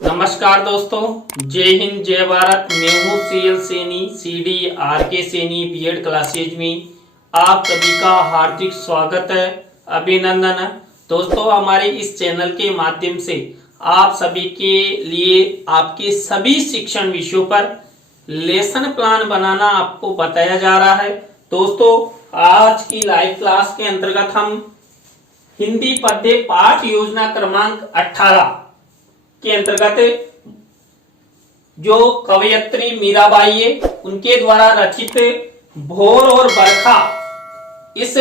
नमस्कार दोस्तों, जय हिंद जय भारत। मैं हूँ CL Saini, CD RK Saini BEd classes में आप सभी का हार्दिक स्वागत है, अभिनंदन है। दोस्तों, हमारे इस चैनल के माध्यम से आप सभी के लिए आपके सभी शिक्षण विषयों पर लेसन प्लान बनाना आपको बताया जा रहा है। दोस्तों, आज की लाइव क्लास के अंतर्गत हम हिंदी पद्य पाठ योजना क्रमांक 18 के अंतर्गत जो कवयित्री मीराबाई है उनके द्वारा रचित भोर और बरखा इस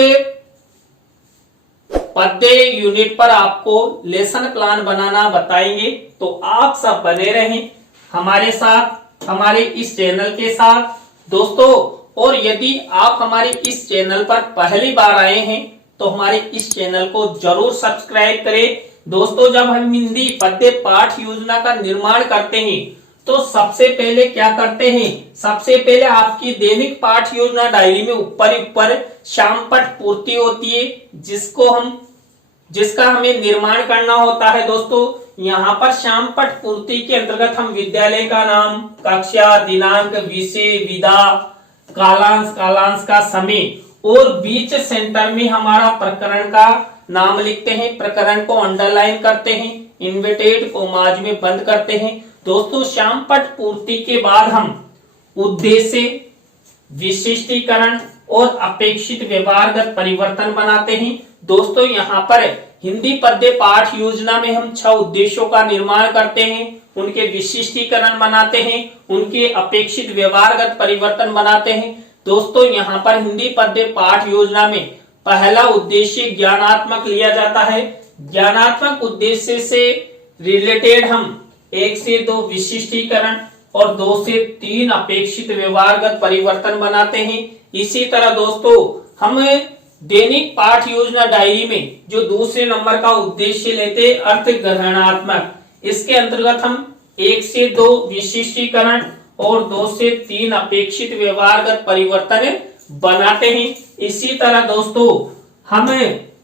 पद्य यूनिट पर आपको लेसन प्लान बनाना बताएंगे। तो आप सब बने रहें हमारे साथ, हमारे इस चैनल के साथ दोस्तों। और यदि आप हमारे इस चैनल पर पहली बार आए हैं तो हमारे इस चैनल को जरूर सब्सक्राइब करें। दोस्तों, जब हम हिंदी पद्य पाठ योजना का निर्माण करते हैं तो सबसे पहले क्या करते हैं, सबसे पहले आपकी दैनिक पाठ योजना डायरी में ऊपर शाम पठ पूर्ति होती है, जिसका हमें निर्माण करना होता है। दोस्तों, यहाँ पर शाम पठ पूर्ति के अंतर्गत हम विद्यालय का नाम, कक्षा, दिनांक, विषय, विधा, कालांश का समय और बीच सेंटर में हमारा प्रकरण का नाम लिखते हैं। प्रकरण को अंडरलाइन करते हैं, इन्वर्टेड कॉमाज में बंद करते हैं। दोस्तों, शाम पठ पूर्ति के बाद हम उद्देश्य, विशिष्टीकरण और अपेक्षित व्यवहारगत परिवर्तन बनाते हैं। दोस्तों, यहाँ पर हिंदी पद्य पाठ योजना में हम 6 उद्देश्यों का निर्माण करते हैं, उनके विशिष्टीकरण बनाते हैं, उनके अपेक्षित व्यवहारगत परिवर्तन बनाते हैं। दोस्तों, यहाँ पर हिंदी पद्य पाठ योजना में पहला उद्देश्य ज्ञानात्मक लिया जाता है। ज्ञानात्मक उद्देश्य से रिलेटेड हम 1 से 2 विशिष्टीकरण और 2 से 3 अपेक्षित व्यवहारगत परिवर्तन बनाते हैं। इसी तरह दोस्तों, हम दैनिक पाठ योजना डायरी में जो दूसरे नंबर का उद्देश्य लेते अर्थ ग्रहणात्मक, इसके अंतर्गत हम 1 से 2 विशिष्टीकरण और 2 से 3 अपेक्षित व्यवहारगत परिवर्तन बनाते हैं। इसी तरह दोस्तों, हम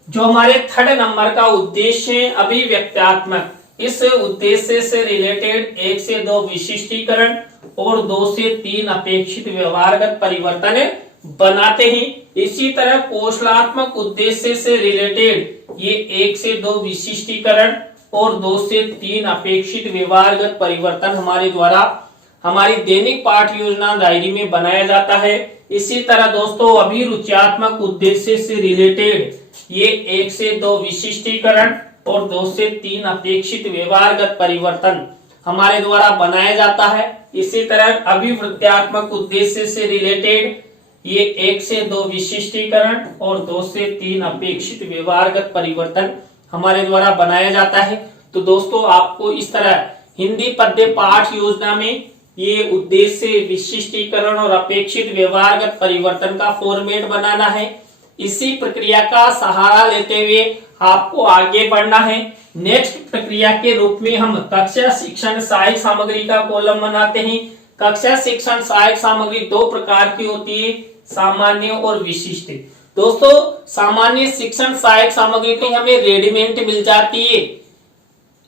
जो हमारे 3rd नंबर का उद्देश्य है अभिव्यक्त्यात्मक, इस उद्देश्य से रिलेटेड 1 से 2 विशिष्टीकरण और 2 से 3 अपेक्षित व्यवहारगत परिवर्तन बनाते हैं। इसी तरह कौशलात्मक उद्देश्य से रिलेटेड ये 1 से 2 विशिष्टीकरण और 2 से 3 अपेक्षित व्यवहारगत परिवर्तन हमारे द्वारा हमारी दैनिक पाठ योजना डायरी में बनाया जाता है। इसी तरह दोस्तों, अभिरुच्यात्मक उद्देश्य से रिलेटेड ये 1 से 2 विशिष्टीकरण और 2 से 3 अपेक्षित व्यवहारगत परिवर्तन हमारे द्वारा बनाया जाता है। इसी तरह अभिवृत्त्यात्मक उद्देश्य से रिलेटेड ये 1 से 2 विशिष्टीकरण और 2 से 3 अपेक्षित व्यवहारगत परिवर्तन हमारे द्वारा बनाया जाता है। तो दोस्तों, आपको इस तरह हिंदी पद्य पाठ योजना में ये उद्देश्य, विशिष्टीकरण और अपेक्षित व्यवहारगत परिवर्तन का फॉर्मेट बनाना है। इसी प्रक्रिया का सहारा लेते हुए आपको आगे बढ़ना है। नेक्स्ट प्रक्रिया के रूप में हम कक्षा शिक्षण सहायक सामग्री का कॉलम बनाते हैं। कक्षा शिक्षण सहायक सामग्री 2 प्रकार की होती है, सामान्य और विशिष्ट। दोस्तों, सामान्य शिक्षण सहायक सामग्री तो हमें रेडीमेड मिल जाती है,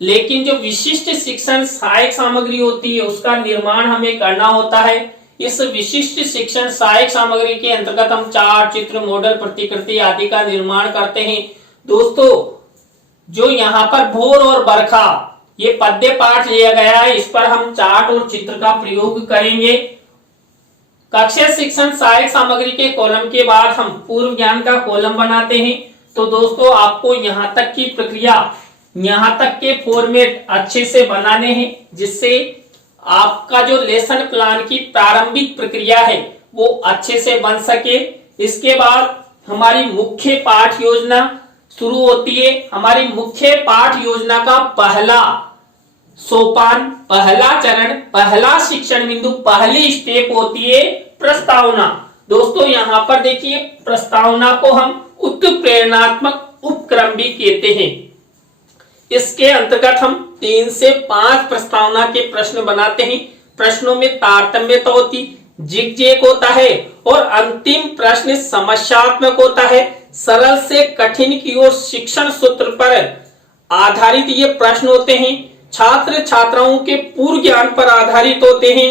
लेकिन जो विशिष्ट शिक्षण सहायक सामग्री होती है उसका निर्माण हमें करना होता है। इस विशिष्ट शिक्षण सहायक सामग्री के अंतर्गत हम चार्ट, चित्र, मॉडल, प्रतिकृति आदि का निर्माण करते हैं। दोस्तों, जो यहाँ पर भोर और बरखा ये पद्य पाठ लिया गया है, इस पर हम चार्ट और चित्र का प्रयोग करेंगे। कक्षा शिक्षण सहायक सामग्री के कॉलम के बाद हम पूर्व ज्ञान का कॉलम बनाते हैं। तो दोस्तों, आपको यहाँ तक की प्रक्रिया, यहाँ तक के फॉर्मेट अच्छे से बनाने हैं, जिससे आपका जो लेसन प्लान की प्रारंभिक प्रक्रिया है वो अच्छे से बन सके। इसके बाद हमारी मुख्य पाठ योजना शुरू होती है। हमारी मुख्य पाठ योजना का पहला सोपान, पहला चरण, पहला शिक्षण बिंदु, पहली स्टेप होती है प्रस्तावना। दोस्तों, यहाँ पर देखिए, प्रस्तावना को हम उत्प्रेरणात्मक उपक्रम भी कहते हैं। इसके अंतर्गत हम 3 से 5 प्रस्तावना के प्रश्न बनाते हैं। प्रश्नों में तारतम्यता होती, जिगजैग होता है और अंतिम प्रश्न समस्यात्मक होता है। सरल से कठिन की ओर शिक्षण सूत्र पर आधारित ये प्रश्न होते हैं। छात्र छात्राओं के पूर्व ज्ञान पर आधारित होते हैं।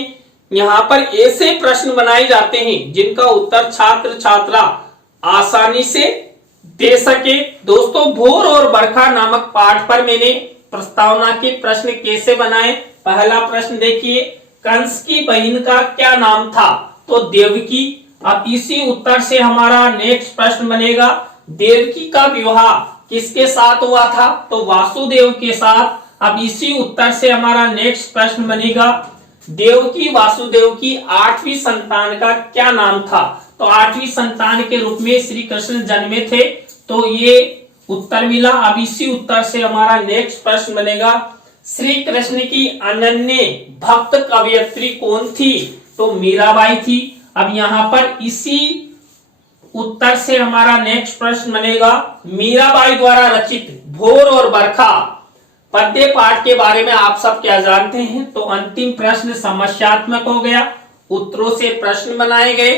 यहाँ पर ऐसे प्रश्न बनाए जाते हैं जिनका उत्तर छात्र छात्रा आसानी से दे सके। दोस्तों, भोर और बरखा नामक पाठ पर मैंने प्रस्तावना के प्रश्न कैसे बनाए। पहला प्रश्न देखिए, कंस की बहन का क्या नाम था? तो देवकी। अब इसी उत्तर से हमारा नेक्स्ट प्रश्न बनेगा, देवकी का विवाह किसके साथ हुआ था? तो वासुदेव के साथ। अब इसी उत्तर से हमारा नेक्स्ट प्रश्न बनेगा, देवकी वासुदेव की 8वीं संतान का क्या नाम था? तो 8वीं संतान के रूप में श्री कृष्ण जन्मे थे। तो ये उत्तर मिला। अब इसी उत्तर से हमारा नेक्स्ट प्रश्न बनेगा, श्री कृष्ण की अनन्य भक्त कवयित्री कौन थी? तो मीराबाई थी। अब यहाँ पर इसी उत्तर से हमारा नेक्स्ट प्रश्न बनेगा, मीराबाई द्वारा रचित भोर और बरखा पद्य पाठ के बारे में आप सब क्या जानते हैं? तो अंतिम प्रश्न समस्यात्मक हो गया, उत्तरों से प्रश्न बनाए गए।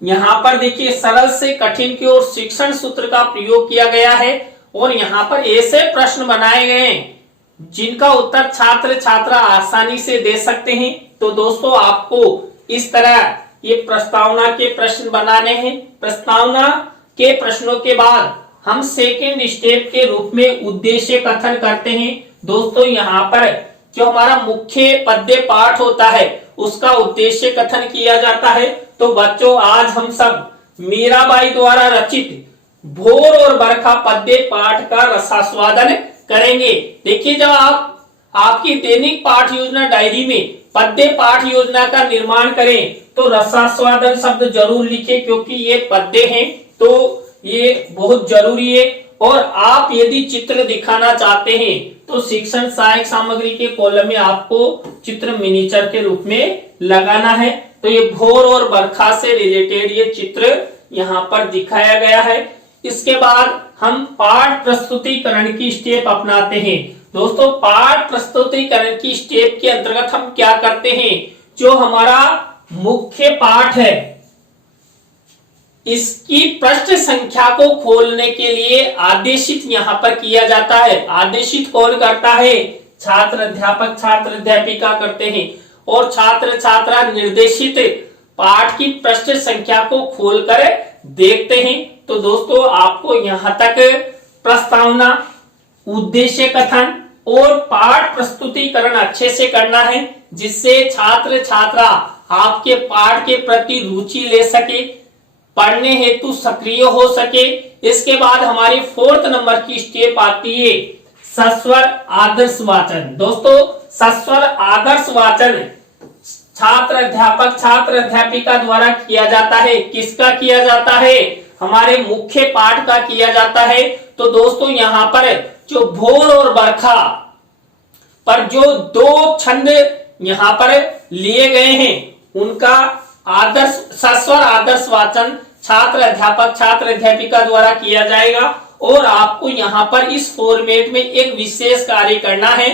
यहाँ पर देखिए, सरल से कठिन की ओर शिक्षण सूत्र का प्रयोग किया गया है और यहाँ पर ऐसे प्रश्न बनाए गए हैं जिनका उत्तर छात्र छात्रा आसानी से दे सकते हैं। तो दोस्तों, आपको इस तरह ये प्रस्तावना के प्रश्न बनाने हैं। प्रस्तावना के प्रश्नों के बाद हम सेकेंड स्टेप के रूप में उद्देश्य कथन करते हैं। दोस्तों, यहाँ पर जो हमारा मुख्य पद्य पाठ होता है उसका उद्देश्य कथन किया जाता है। तो बच्चों, आज हम सब मीराबाई द्वारा रचित भोर और बरखा पद्य पाठ का रसास्वादन करेंगे। देखिए, जब आप आपकी दैनिक पाठ योजना डायरी में पद्य पाठ योजना का निर्माण करें तो रसास्वादन शब्द जरूर लिखें, क्योंकि ये पद्य हैं तो ये बहुत जरूरी है। और आप यदि चित्र दिखाना चाहते हैं तो शिक्षण सहायक सामग्री के कॉलम में आपको चित्र मिनीचर के रूप में लगाना है। तो ये भोर और बरखा से रिलेटेड ये चित्र यहाँ पर दिखाया गया है। इसके बाद हम पाठ प्रस्तुतिकरण की स्टेप अपनाते हैं। दोस्तों, पाठ प्रस्तुतिकरण की स्टेप के अंतर्गत हम क्या करते हैं, जो हमारा मुख्य पाठ है इसकी पृष्ठ संख्या को खोलने के लिए आदेशित यहाँ पर किया जाता है। आदेशित कौन करता है? छात्र अध्यापक छात्र अध्यापिका करते हैं। और छात्र छात्रा निर्देशित पाठ की पृष्ठ संख्या को खोलकर देखते हैं। तो दोस्तों, आपको यहाँ तक प्रस्तावना, उद्देश्य कथन और पाठ प्रस्तुतिकरण अच्छे से करना है, जिससे छात्र छात्रा आपके पाठ के प्रति रुचि ले सके, पढ़ने हेतु सक्रिय हो सके। इसके बाद हमारी 4th नंबर की स्टेप आती है सस्वर आदर्श वाचन। दोस्तों, सस्वर आदर्श वाचन छात्र अध्यापक छात्र अध्यापिका द्वारा किया जाता है। किसका किया जाता है? हमारे मुख्य पाठ का किया जाता है। तो दोस्तों, यहाँ पर जो भोर और बरखा पर जो 2 छंद यहाँ पर लिए गए हैं उनका आदर्श सस्वर आदर्श वाचन छात्र अध्यापक छात्र अध्यापिका द्वारा किया जाएगा। और आपको यहाँ पर इस फॉर्मेट में एक विशेष कार्य करना है।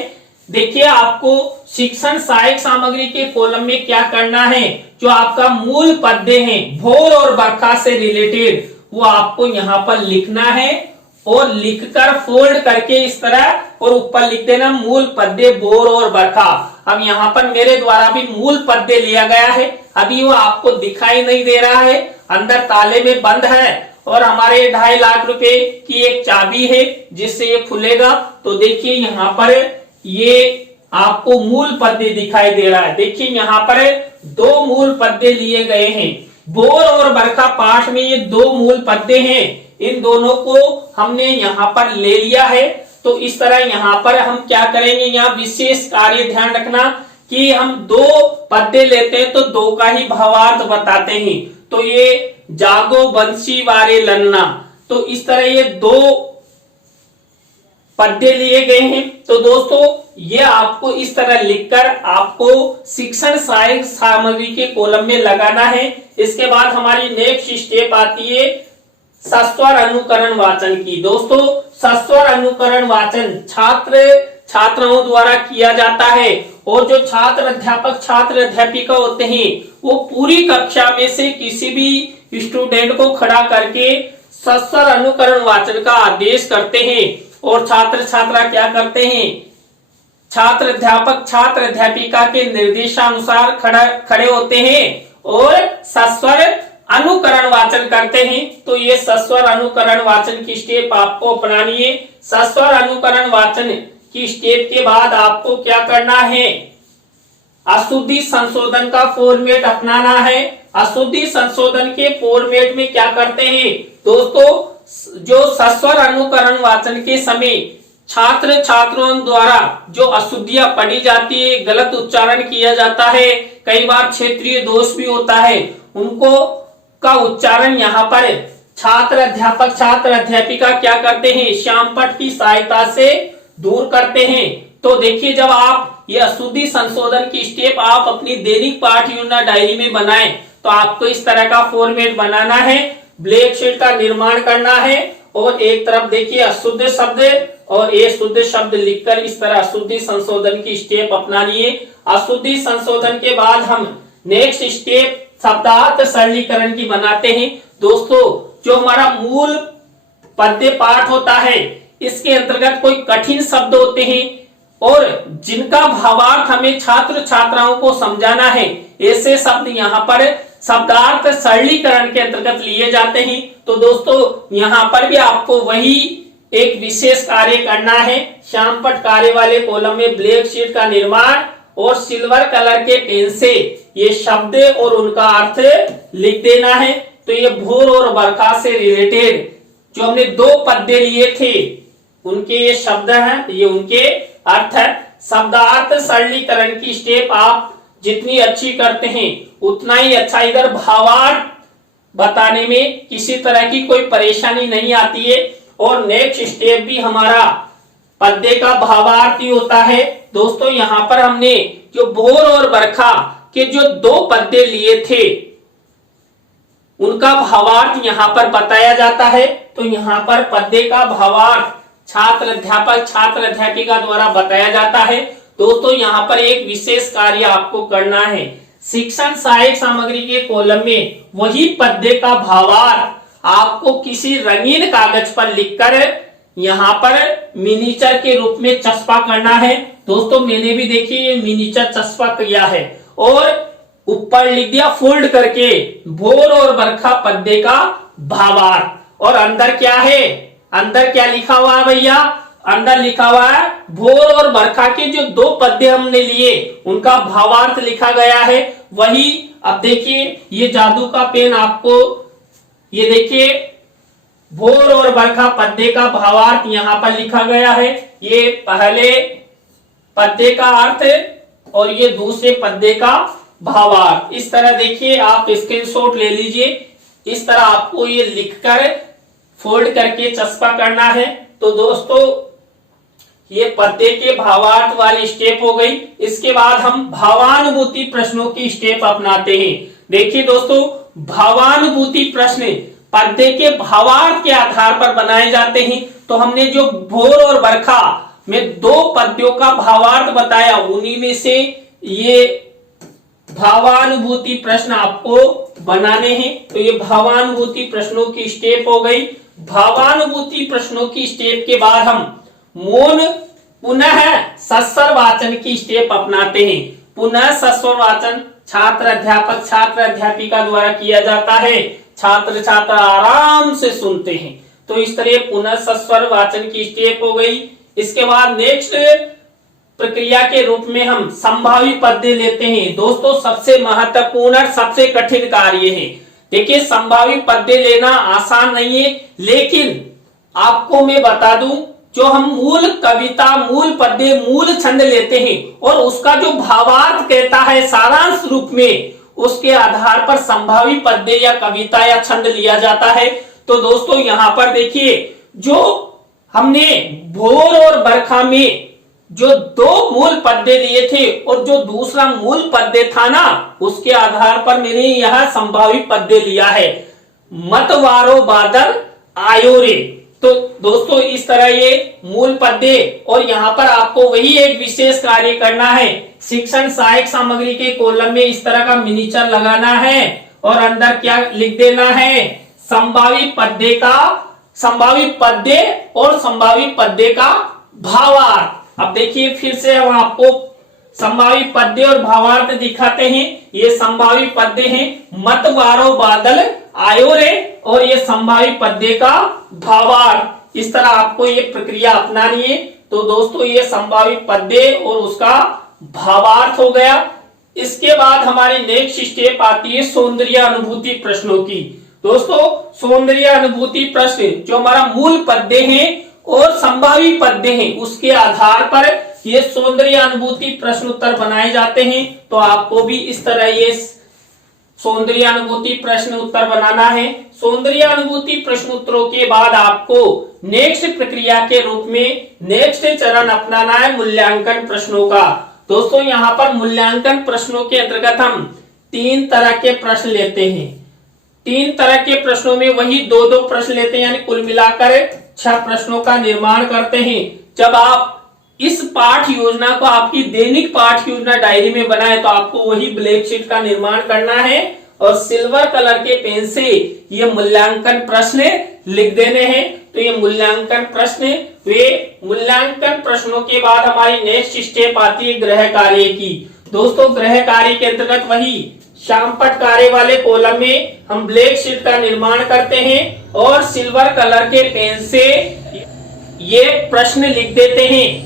देखिए, आपको शिक्षण सहायक सामग्री के कॉलम में क्या करना है, जो आपका मूल पद्य है भोर और बरखा से रिलेटेड, वो आपको यहाँ पर लिखना है और लिखकर फोल्ड करके इस तरह और ऊपर लिख देना मूल पद्य भोर और बरखा। अब यहाँ पर मेरे द्वारा भी मूल पद्य लिया गया है। अभी वो आपको दिखाई नहीं दे रहा है, अंदर ताले में बंद है और हमारे 2.5 लाख रुपए की एक चाबी है जिससे ये खुलेगा। तो देखिए, यहाँ पर ये आपको मूल पद्य दिखाई दे रहा है। देखिए, यहाँ पर 2 मूल पद्य लिए गए हैं। भोर और बरखा पाठ में ये 2 मूल पद्य हैं। इन दोनों को हमने यहाँ पर ले लिया है। तो इस तरह यहाँ पर हम क्या करेंगे, यहाँ विशेष कार्य ध्यान रखना कि हम 2 पद्य लेते हैं तो 2 का ही भावार्थ बताते हैं। तो ये जागो बंसी वारे लन्ना, तो इस तरह ये 2 पद्य लिए गए हैं। तो दोस्तों, ये आपको इस तरह लिखकर आपको शिक्षण सहायक सामग्री के कॉलम में लगाना है। इसके बाद हमारी नेक्स्ट स्टेप आती है सस्वर अनुकरण वाचन की। दोस्तों, सस्वर अनुकरण वाचन छात्र छात्राओं द्वारा किया जाता है और जो छात्र अध्यापक छात्र अध्यापिका होते हैं वो पूरी कक्षा में से किसी भी स्टूडेंट को खड़ा करके सस्वर अनुकरण वाचन का आदेश करते हैं और छात्र छात्रा क्या करते हैं, छात्र अध्यापक छात्र अध्यापिका के निर्देशानुसार खड़े होते हैं और सस्वर अनुकरण वाचन करते हैं। तो ये सस्वर अनुकरण वाचन की स्टेप आपको अपनानी है। सस्वर अनुकरण वाचन की स्टेप के बाद आपको क्या करना है, अशुद्धि संशोधन का फॉर्मेट अपनाना है। अशुद्धि संशोधन के फॉर्मेट में क्या करते हैं दोस्तों, जो सस्वर अनुकरण वाचन के समय छात्र छात्रों द्वारा जो अशुद्धियां पढ़ी जाती है, गलत उच्चारण किया जाता है, कई बार क्षेत्रीय दोष भी होता है, उनको का उच्चारण यहाँ पर छात्र अध्यापिका क्या करते हैं, श्यामपट्ट की सहायता से दूर करते हैं। तो देखिए, जब आप ये अशुद्धि संशोधन की स्टेप आप अपनी दैनिक पाठ योजना डायरी में बनाएं तो आपको इस तरह का फॉर्मेट बनाना है, ब्लैक शीट का निर्माण करना है और एक तरफ देखिए अशुद्ध शब्द और एक शुद्ध शब्द लिखकर इस तरह अशुद्धि संशोधन की स्टेप अपनानी है। अशुद्धि संशोधन के बाद हम नेक्स्ट स्टेप शब्दार्थ सरलीकरण की बनाते हैं। दोस्तों, जो हमारा मूल पद्य पाठ होता है इसके अंतर्गत कोई कठिन शब्द होते हैं और जिनका भावार्थ हमें छात्र छात्राओं को समझाना है, ऐसे शब्द यहाँ पर शब्दार्थ सरलीकरण के अंतर्गत लिए जाते हैं। तो दोस्तों, यहाँ पर भी आपको वही एक विशेष कार्य करना है। श्यामपट्ट कार्य वाले कॉलम में ब्लैक शीट का निर्माण और सिल्वर कलर के पेन से ये शब्द और उनका अर्थ लिख देना है। तो ये भोर और बरखा से रिलेटेड जो हमने दो पद्य लिए थे उनके ये शब्द हैं, ये उनके अर्थ है। शब्दार्थ सरलीकरण की स्टेप आप जितनी अच्छी करते हैं उतना ही अच्छा। इधर भावार्थ बताने में किसी तरह की कोई परेशानी नहीं आती है और नेक्स्ट स्टेप भी हमारा पद्य का भावार्थ ही होता है। दोस्तों, यहाँ पर हमने जो भोर और बरखा के जो दो पद्य लिए थे उनका भावार्थ यहाँ पर बताया जाता है। तो यहाँ पर पद्य का भावार्थ छात्र अध्यापिका द्वारा बताया जाता है। दोस्तों, यहाँ पर एक विशेष कार्य आपको करना है। शिक्षण सहायक सामग्री के कॉलम में वही पद्य का भावार्थ आपको किसी रंगीन कागज पर लिखकर यहाँ पर मिनीचर के रूप में चस्पा करना है। दोस्तों, मैंने भी देखिए ये मिनीचर चस्पा किया है और ऊपर लिख दिया फोल्ड करके भोर और बरखा पद्य का भावार्थ। और अंदर क्या है, अंदर क्या लिखा हुआ है भैया, अंदर लिखा हुआ है भोर और बरखा के जो दो पद्य हमने लिए उनका भावार्थ लिखा गया है। वही अब देखिए ये जादू का पेन आपको ये देखिए भोर और बरखा पद्य का भावार्थ यहाँ पर लिखा गया है। ये पहले पद्य का अर्थ और ये दूसरे पद्य का भावार्थ। इस तरह देखिए आप स्क्रीनशॉट ले लीजिए। इस तरह आपको ये लिखकर फोल्ड करके चस्पा करना है। तो दोस्तों, ये पद्य के भावार्थ वाली स्टेप हो गई। इसके बाद हम भावानुभूति प्रश्नों की स्टेप अपनाते हैं। देखिए दोस्तों, भावानुभूति प्रश्न पद्य के भावार्थ के आधार पर बनाए जाते हैं। तो हमने जो भोर और बरखा में दो पद्यों का भावार्थ बताया उन्हीं में से ये भावानुभूति प्रश्न आपको बनाने हैं। तो ये भावानुभूति प्रश्नों की स्टेप हो गई। भावानुभूति प्रश्नों की स्टेप के बाद हम मौन पुनः सस्वर वाचन की स्टेप अपनाते हैं। पुनः सस्वर वाचन छात्र अध्यापिका द्वारा किया जाता है। छात्र आराम से सुनते हैं। तो इस तरह पुनः सस्वर वाचन की स्टेप हो गई। इसके बाद नेक्स्ट प्रक्रिया के रूप में हम संभावी पद्य लेते हैं। दोस्तों, सबसे महत्वपूर्ण और सबसे कठिन कार्य है। देखिए, संभावी पद्य लेना आसान नहीं है, लेकिन आपको मैं बता दूं, जो हम मूल कविता, मूल पद्य, मूल छंद लेते हैं और उसका जो भावार्थ कहता है सारांश रूप में, उसके आधार पर संभावी पद्य या कविता या छंद लिया जाता है। तो दोस्तों, यहाँ पर देखिए, जो हमने भोर और बरखा में जो दो मूल पद्य लिए थे और जो दूसरा मूल पद्य था ना, उसके आधार पर मैंने यह संभावी पद्य लिया है। मतवारो बादल आयो रे। तो दोस्तों, इस तरह ये मूल पद्य और यहाँ पर आपको वही एक विशेष कार्य करना है। शिक्षण सहायक सामग्री के कॉलम में इस तरह का मिनीचर लगाना है और अंदर क्या लिख देना है, संभावी पद्य और संभावी पद्य का भावार्थ। अब देखिए फिर से हम आपको संभावी पद्य और भावार्थ दिखाते हैं। ये संभावी पद्य हैं, मत बारो बादल आयो रे, और ये संभावी पद्य का भावार्थ। इस तरह आपको ये प्रक्रिया अपनानी है। तो दोस्तों ये संभावी पद्य और उसका भावार्थ हो गया। इसके बाद हमारी नेक्स्ट स्टेप आती है सौंदर्य अनुभूति प्रश्नों की। दोस्तों सौंदर्य अनुभूति प्रश्न जो हमारा मूल पद्य है और संभावी पद्य है, उसके आधार पर ये सौंदर्य अनुभूति प्रश्न उत्तर बनाए जाते हैं। तो आपको भी इस तरह ये सौंदर्य अनुभूति प्रश्न उत्तर बनाना है। सौंदर्य अनुभूति प्रश्न उत्तरों के बाद आपको नेक्स्ट प्रक्रिया के रूप में नेक्स्ट चरण अपनाना है मूल्यांकन प्रश्नों का। दोस्तों यहाँ पर मूल्यांकन प्रश्नों के अंतर्गत हम 3 तरह के प्रश्न लेते हैं। 3 तरह के प्रश्नों में वही 2-2 प्रश्न लेते हैं, यानी कुल मिलाकर 6 प्रश्नों का निर्माण करते हैं। जब आप इस पाठ योजना को आपकी दैनिक पाठ योजना डायरी में बनाए तो आपको वही ब्लैक शीट का निर्माण करना है और सिल्वर कलर के पेन से ये मूल्यांकन प्रश्न लिख देने हैं। तो ये मूल्यांकन प्रश्न, वे मूल्यांकन प्रश्नों के बाद हमारी नेक्स्ट स्टेप आती है गृह कार्य की। दोस्तों गृह कार्य के अंतर्गत वही श्यामपट्ट कार्य वाले कॉलम में हम ब्लैक शीट का निर्माण करते हैं और सिल्वर कलर के पेन से ये प्रश्न लिख देते हैं।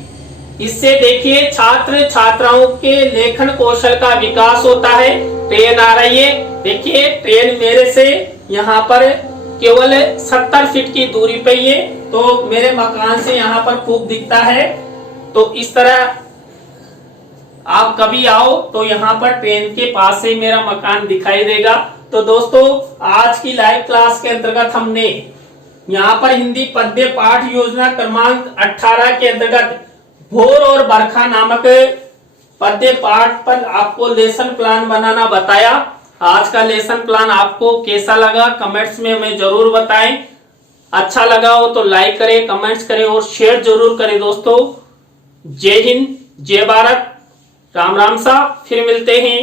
इससे देखिए छात्र छात्राओं के लेखन कौशल का विकास होता है। ट्रेन आ रही है, देखिए ट्रेन मेरे से यहाँ पर केवल 70 फीट की दूरी पे ही है, तो मेरे मकान से यहाँ पर खूब दिखता है। तो इस तरह आप कभी आओ तो यहाँ पर ट्रेन के पास से मेरा मकान दिखाई देगा। तो दोस्तों आज की लाइव क्लास के अंतर्गत हमने यहाँ पर हिंदी पद्य पाठ योजना क्रमांक 18 के अंतर्गत भोर और बरखा नामक पद्य पाठ पर आपको लेसन प्लान बनाना बताया। आज का लेसन प्लान आपको कैसा लगा कमेंट्स में हमें जरूर बताएं। अच्छा लगा हो तो लाइक करें, कमेंट्स करें और शेयर जरूर करें। दोस्तों जय हिंद, जय भारत, राम राम सा। फिर मिलते हैं।